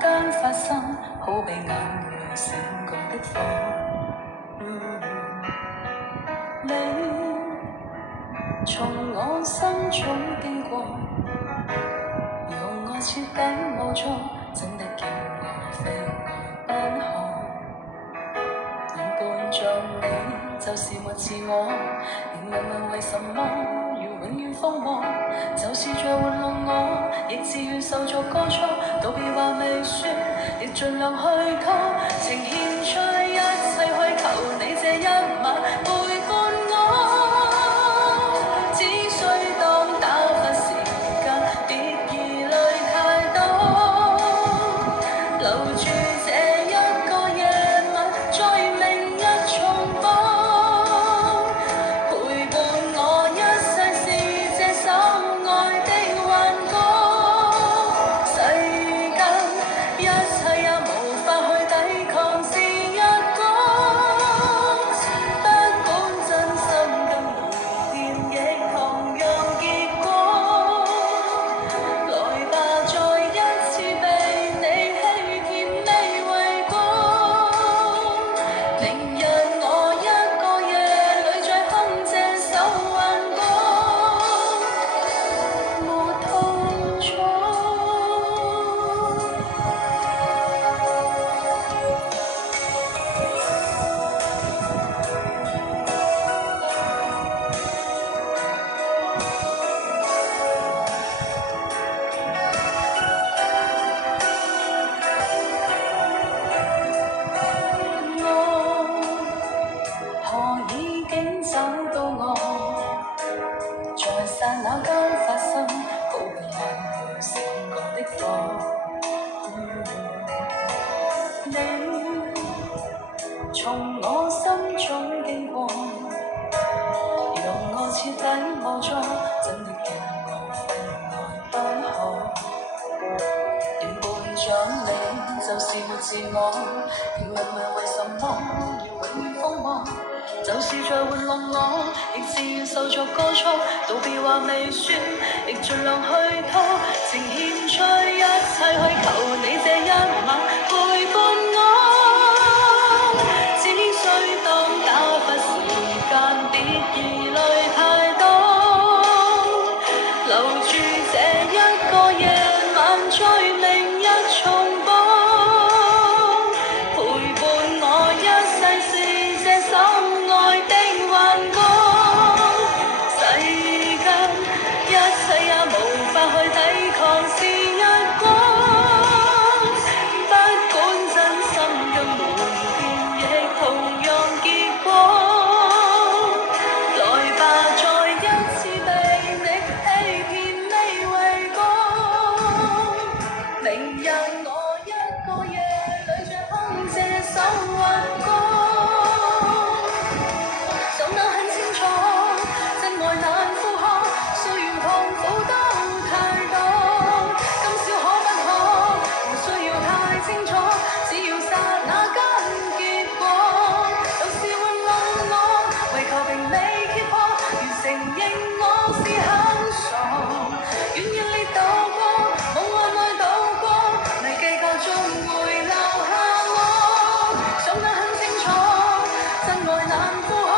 間發生，好比眼淚閃過的火。你從我心中經過，讓我徹底無助，真的叫我飛外奔航。連伴着你就是沒自我，連問問為什麼要永遠荒謬，就是在玩弄我，亦自願受作歌錯，道別話未說，亦盡量去拖，情獻出一切去求你這一晚陪伴我，只需當打發時間，別疑慮太多，留住這一個夜晚，在明日重播，陪伴我一世是這心愛的幻覺，世間一切也無法去抵抗是一個，不管真心跟瞞騙亦同樣結果，來吧再一次被你欺騙未為過，明日我一個夜裏再哼這首幻歌，沒痛楚。我何已經找到我，在剎那間發生，好比眼淚閃過的火。你從我心中經過，讓我徹底無助，真的叫我飛外奔航。連伴着你就是沒自我，連問問為什麼要永遠荒謬，就是在玩弄我，亦自願受作歌錯，道別話未說，亦盡量去拖，情獻出一切去求你這一晚陪伴我，只需當打發時間，別疑慮太多，留住這一個夜晚，在明日重播，陪伴我一世是這心愛的幻覺，世間一切也無法去抵抗是一個，不管真心跟瞞騙亦同樣結果，來吧再一次被你欺騙未為過，明日我一個夜裏再哼這首幻歌，怎能很清楚，真愛難負荷，雖然痛苦都太多，今宵可不可，無需要太清楚，只要剎那間結果，有時玩弄我，為求並未揭破，如承認我是很傻，願意你渡過，夢幻內渡過，未計較終會留下我，想得很清楚，真愛難負荷，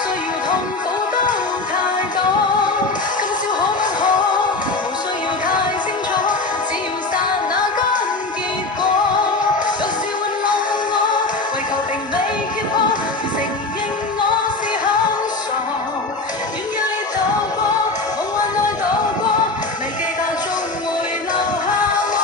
需要痛苦都太多，今宵可不可，無需要太清楚，只要剎那間結果，有時玩弄我，為求並未揭破，如承認我是很傻，願意你渡過，夢幻內渡過，未計較終會留下我。